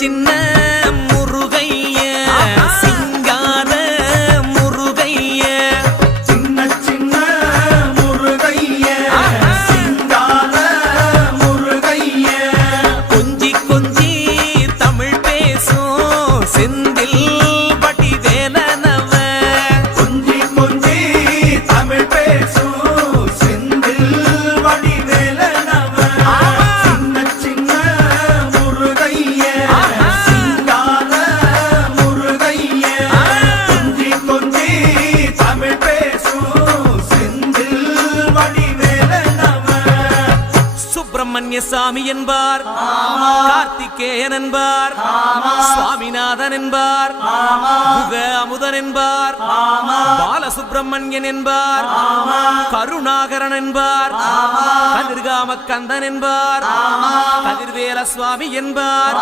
சின்ன முருகைய சிங்கார முருகைய சின்ன முருகைய சிங்கார முருகைய கொஞ்சி கொஞ்சி தமிழ் பேசும் செந்தில் வடிவேலனவ கொஞ்சி கொஞ்சி தமிழ் பேசும் செந்தில் வடிவேலனவ சின்ன முருகைய சிங்கார முருகைய கொஞ்சி கொஞ்சி தமிழ் பேசும் செந்தில் வடிவேலனவ சுப்பிரமணிய சாமி என்பார், கார்த்திகேயன் என்பார், சுவாமிநாதன் என்பார், முக அமுதன் என்பார், பாலசுப்பிரமணியன் என்பார், கருணாகரன் என்பார், கதிர்காம கந்தன் என்பார், கதிர்வேல சுவாமி என்பார்.